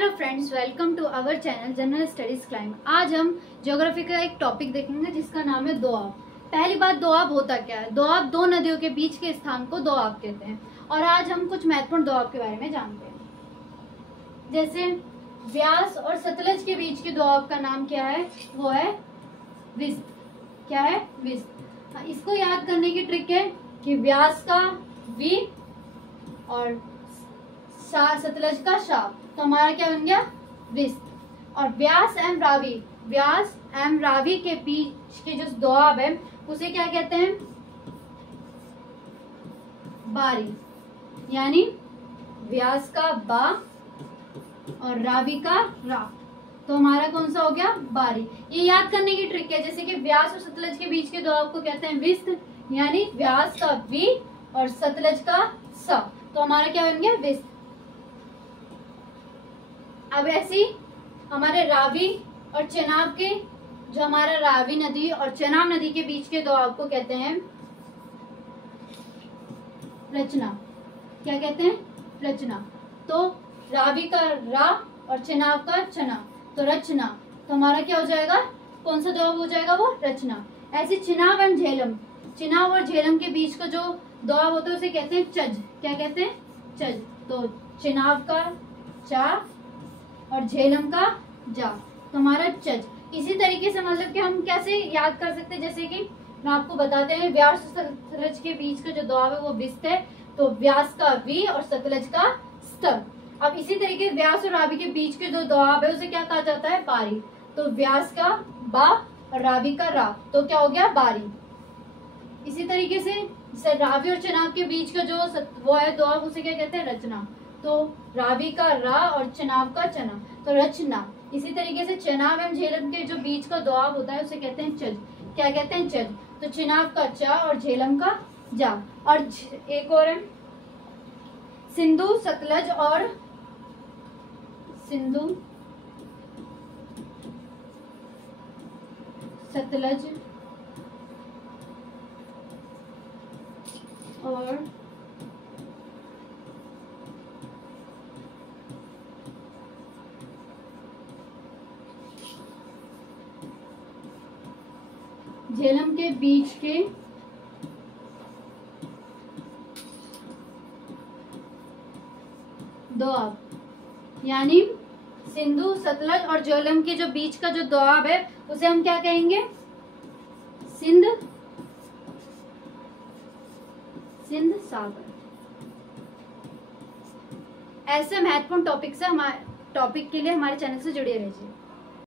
Hello friends, welcome to our channel general studies climb. आज हम geography का एक टॉपिक देखेंगे जिसका नाम है दोआब। पहली बात, दोआब होता क्या है? दोआब दो नदियों के बीच के स्थान को दोआब कहते हैं। और आज हम कुछ महत्वपूर्ण दोआब के बारे में जानते हैं। जैसे व्यास और सतलज के बीच के दोआब का नाम क्या है? वो है विस्त। क्या है? विस्त। इसको याद करने की ट्रिक है कि व्यास का वी और सतलज का शा, तो हमारा क्या बन गया? विस्त। और व्यास एवं रावी के बीच के जो दोआब है उसे क्या कहते हैं? बारी। यानी व्यास का बा और रावी का रा, तो हमारा कौन सा हो गया? बारी। ये याद करने की ट्रिक है, जैसे कि व्यास और सतलज के बीच के दोआब को कहते हैं विस्त, यानी व्यास का वी और सतलज का सा, तो हमारा क्या बन गया? विस्त। अब ऐसी हमारे रावी और चेनाब के, जो हमारा रावी नदी और चेनाब नदी के बीच के दोआब को कहते हैं रचना। क्या कहते हैं? रचना। तो रावी का रा और चेनाब का चना, तो रचना। तो हमारा क्या हो जाएगा? कौन सा दोआब हो जाएगा? वो रचना। ऐसे चिनाब एंड झेलम, चिनाब और झेलम के बीच का जो दोआब होता है उसे कहते हैं चज। क्या कहते हैं? चज। तो चिनाब का चा और झेलम का जा, तो हमारा चज। इसी तरीके से मतलब कि हम कैसे याद कर सकते हैं, जैसे कि मैं आपको बताते हैं, व्यास और सतलज के बीच का जो दोआब है वो विस्त है, तो व्यास का वी और सतलज का स्त। अब इसी तरीके व्यास और रावी के बीच के जो दोआब है उसे क्या कहा जाता है? बारी। तो व्यास का बा और रावी का रा, तो क्या हो गया? बारी। इसी तरीके से रावी और चेनाब के बीच का जो वो है दोआब उसे क्या कहते हैं? रचना। तो रावी का रा और चेनाब का चना, तो रचना। इसी तरीके से चेनाब एवं झेलम के जो बीच का दोआब होता है उसे कहते हैं चज। क्या कहते हैं? चज। तो चेनाब का चा और झेलम का जा। और एक और है सिंधु सतलज और सिंधु सतलज और झेलम के बीच के दोआब, यानी सिंधु सतलज और झेलम के जो बीच का जो दोआब है उसे हम क्या कहेंगे? सिंध सागर। ऐसे महत्वपूर्ण टॉपिक के लिए हमारे चैनल से जुड़े रहिए।